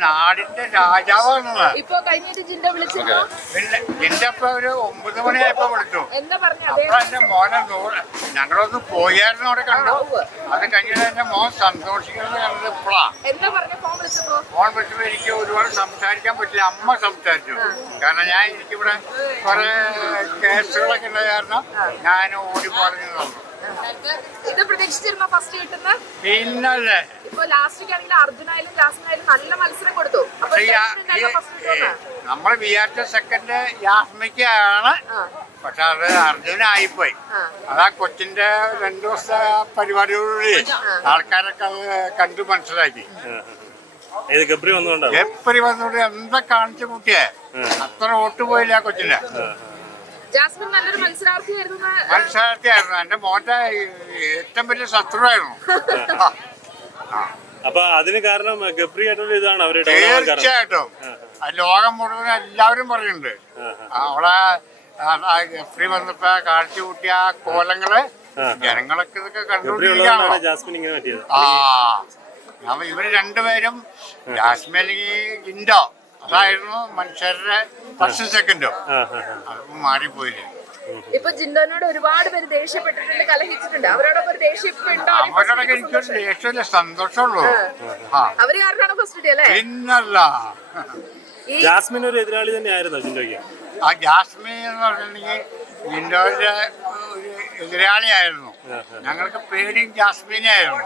നാടിന്റെ രാജാവാണ് ഇപ്പൊ കഴിഞ്ഞിട്ട് വിളിച്ചിരുന്നു പിന്നെ എന്റെ അപ്പൊ ഒരു ഒമ്പത് മണിയായപ്പോ വിളിച്ചു. എന്താ പറഞ്ഞു അപ്പൊ എന്റെ മോനെ ഞങ്ങളൊന്ന് പോയായിരുന്നു അവിടെ കണ്ടു. അത് കഴിഞ്ഞിട്ട് എന്റെ മോൻ സന്തോഷിക്കുന്നത് കണ്ടത് ഇപ്പളാ. എന്താ പറഞ്ഞ ഫോൺ വിളിച്ചപ്പോ? ഫോൺ വിളിച്ചപ്പോ എനിക്ക് ഒരുപാട് സംസാരിക്കാൻ പറ്റില്ല. അമ്മ സംസാരിച്ചു. കാരണം ഞാൻ എനിക്കിവിടെ കുറെ കേസുകളൊക്കെ ഉള്ളത് കാരണം ഞാൻ ഓടി പറഞ്ഞു തന്നു ഇത് പ്രതീക്ഷിച്ചിരുന്ന ഫസ്റ്റ് കിട്ടുന്ന? പിന്നല്ലേ. ഇപ്പൊ ലാസ്റ്റ് ആണെങ്കിൽ അർജുനായാലും ജാസ്മിനായാലും നല്ല മത്സരം കൊടുത്തു. അപ്പൊ നമ്മൾ വിചാരിച്ച സെക്കൻഡ് യാസ്മിക്കാണ് പക്ഷെ അത് അർജുനായിപ്പോയി. പോയി അതാ കൊച്ചിന്റെ രണ്ടു ദിവസത്തെ പരിപാടിയോടുകൂടി ആൾക്കാരൊക്കെ അത് കണ്ടു മനസ്സിലാക്കി. ഏത് ഗബ്രി വന്നുകൊണ്ടാണ് ഗബ്രി വന്നുകൊണ്ട് എന്താ കാണിച്ചു കൂട്ടിയേ? അത്ര വോട്ട് പോയില്ല ആ കൊച്ചിന് ജാസ്മിൻ നല്ലൊരു മത്സരാർത്ഥിയായിരുന്നു മത്സരാർത്ഥിയായിരുന്നു. എന്റെ മോന്റെ ഏറ്റവും വലിയ ശത്രുവായിരുന്നു. അപ്പൊ അതിന് കാരണം ഗബ്രി ആയിട്ടുള്ള ഇതാണ് അവരുടെ കാരണം. തീർച്ചയായിട്ടും. ലോകം മുഴുവൻ എല്ലാവരും പറയുന്നുണ്ട്. അവളെ ഗബ്രി വന്നപ്പോ കാഴ്ച കൂട്ടിയ ആ കോലങ്ങൾ ജനങ്ങളൊക്കെ ഇതൊക്കെ കണ്ടുകൊണ്ടിരിക്കുകയാണോ ജാസ്മിൻ ഇങ്ങനെ പറ്റിയത്. ആ. അപ്പൊ ഇവർ രണ്ടുപേരും ജാസ്മിൻ അല്ലെങ്കിൽ ഇൻഡോ അതായിരുന്നു മനുഷ്യരുടെ ഫസ്റ്റ് സെക്കൻഡോ. ആ മാറിപ്പോയില്ല ആ. അത് മാറിപ്പോയില്ലേ. ഇപ്പൊ ജിന്തോനോട് ഒരുപാട് പേര് ദേഷ്യപ്പെട്ടിട്ടുണ്ട് കലഹിച്ചിട്ടുണ്ട്. അവരോടൊപ്പം ഒരു ദേഷ്യം ഇപ്പൊ ഉണ്ടോ? അവരോടൊക്കെ എനിക്കൊരു ദേഷ്യമില്ല സന്തോഷമുള്ളൂ. അവർ കാരണമാണ് ഫസ്റ്റ് കിട്ടിയ അല്ലേ? പിന്നല്ല. ജാസ്മിൻ ഒരു എതിരാളി തന്നെയായിരുന്നു ജിൻഡോയ്ക്ക്? ആ ജാസ്മിൻ എന്ന് പറഞ്ഞിട്ടുണ്ടെങ്കിൽ ഇൻഡോയുടെ ഒരു എതിരാളിയായിരുന്നു. ഞങ്ങൾക്ക് പേടിയും ജാസ്മിനെ ആയിരുന്നു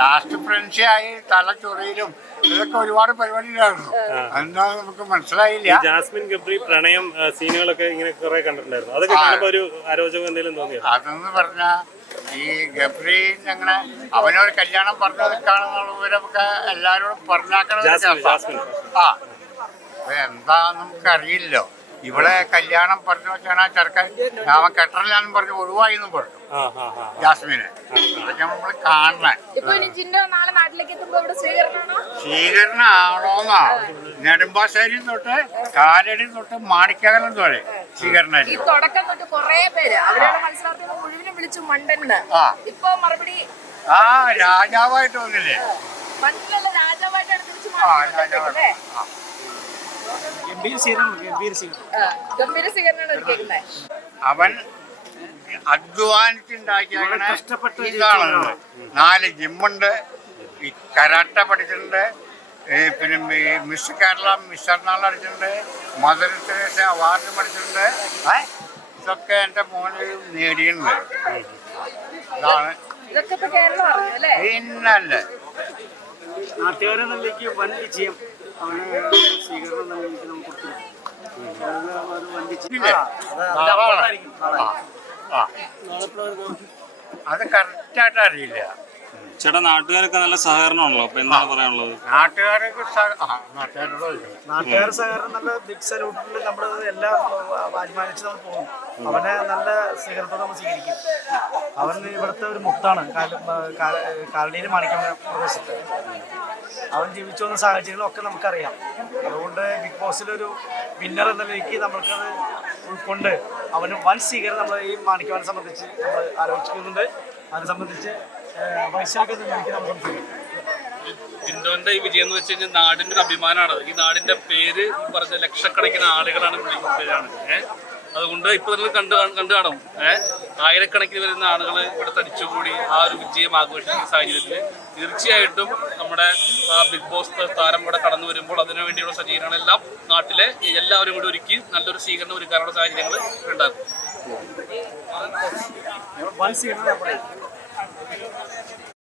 ലാസ്റ്റ് ഫ്രണ്ട്സി ആയി തലച്ചൊറിയിലും ഇതൊക്കെ ഒരുപാട് പരിപാടിയിലായിരുന്നു എന്താ നമുക്ക് മനസ്സിലായില്ല. ജാസ്മിൻ ഗബ്രി പ്രണയം സീനുകളൊക്കെ ഇങ്ങനെ കുറെ കണ്ടിട്ടുണ്ടായിരുന്നു. അതൊക്കെ കാണുമ്പോ ഒരു അരോചകം എന്തെങ്കിലും തോന്നിയോ? അതെന്ന് പറഞ്ഞ ഈ ഗബ്രി ഞങ്ങളെ അവനൊരു കല്യാണം പറഞ്ഞത് കാണുന്ന വിവരമൊക്കെ എല്ലാരോടും പറഞ്ഞാക്കണം. ആ. എന്താ നമുക്ക് നമുക്കറിയില്ലോ. ഇവിടെ കല്യാണം പറഞ്ഞു വെച്ചാൽ ആ ചെറുക്കൻ അവൻ കെട്ടറില്ലാന്നും പറഞ്ഞു. ഒഴിവായി എന്നും പറഞ്ഞു ജാസ്മിന്. അതൊക്കെ നമ്മൾ കാണണേ. സ്വീകരണം ആണോന്നാ നെടുമ്പാശ്ശേരി തൊട്ട് കാലടി തൊട്ട് മാണിക്കകലം തൊഴെ സ്വീകരണം ഈ തുടക്കം തൊട്ട് കൊറേ പേര് അവരുടെ മത്സരാർത്ഥികൾ മുഴുവനും വിളിച്ചു മണ്ടന്ന്. ആ. ഇപ്പൊ മറുപടി ആ രാജാവായിട്ട് വന്നില്ലേ? രാജാവായിട്ട് വിളിച്ച് ആ, ഗംഭീര സ്വീകരണമാണ് ഒരുക്കിയിരിക്കുന്നത്. അവൻ അധ്വാനിച്ചുണ്ടാക്കിയ ഇതാണ്. നാല് ജിമ്മുണ്ട് ഈ കരാട്ട പഠിച്ചിട്ടുണ്ട്. പിന്നെ മിസ് കേരള മിസ് എറണാകുളം അടിച്ചിട്ടുണ്ട്. മദർ തെരേസ അവാർഡ് പഠിച്ചിട്ടുണ്ട്? ഇതൊക്കെ എന്റെ മോന് നേടിയിട്ടുണ്ട്. ഇതാണ്. ഇതൊക്കെ കേരളം അറിഞ്ഞു അല്ലേ? പിന്നല്ലേ. നാട്ടുകാരെ നിലയ്ക്ക് വൻ വിജയം. അവന് സ്വീകരണം നമുക്ക്. അത് കറക്റ്റായിട്ട് അറിയില്ല. ചേട്ടാ നാട്ടുകാരൊക്കെ നല്ല സഹകരണമാണല്ലോ. അപ്പൊ എന്താണ് പറയാനുള്ളത്? നാട്ടുകാരൊക്കെ നാട്ടുകാരോട് സഹകരണം നല്ല ബിഗ് സല്യൂട്ടിൽ നമ്മൾ എല്ലാം അഭിമാനിച്ച് നമ്മൾ പോകും അവനെ നല്ല സ്നേഹത്തോടെ നമ്മൾ സ്വീകരിക്കും. അവൻ ഇവിടുത്തെ ഒരു മുത്താണ്. കാലടിയിൽ മാണിക്കം പ്രദേശത്ത്. അവൻ ജീവിച്ചു വന്ന സാഹചര്യങ്ങളൊക്കെ നമുക്കറിയാം. അതുകൊണ്ട് ബിഗ് ബോസിലൊരു വിന്നർ എന്ന നിലയ്ക്ക് നമ്മൾക്കത് ഉൾക്കൊണ്ട് അവന് വൻ സ്വീകരണം നമ്മൾ ഈ മാണിക്കവനെ സംബന്ധിച്ച് നമ്മൾ ആലോചിക്കുന്നുണ്ട്. അതിനെ സംബന്ധിച്ച് വൈശാഖ എനിക്ക് ജിൻഡോന്റെ ഈ വിജയം എന്ന് വെച്ച് കഴിഞ്ഞാൽ നാടിന്റെ ഒരു അഭിമാനമാണ്. ഈ നാടിന്റെ പേര് പറഞ്ഞ ലക്ഷക്കണക്കിന് ആളുകളാണ് വിളിക്കുന്നത് അതുകൊണ്ട് ഇപ്പൊ നിങ്ങൾ കണ്ടു കണ്ടു കാണും. ഏഹ് ആയിരക്കണക്കിന് വരുന്ന ആളുകൾ ഇവിടെ തടിച്ചുകൂടി ആ ഒരു വിജയം ആഘോഷിക്കുന്ന സാഹചര്യത്തിൽ തീർച്ചയായിട്ടും നമ്മുടെ ബിഗ് ബോസ് താരം ഇവിടെ കടന്നു വരുമ്പോൾ അതിനു വേണ്ടിയുള്ള സജ്ജീകരണങ്ങളെല്ലാം നാട്ടിലെ എല്ലാവരും കൂടി ഒരുക്കി നല്ലൊരു സ്വീകരണം ഒരുക്കാനുള്ള സാഹചര്യങ്ങൾ ഉണ്ടാകും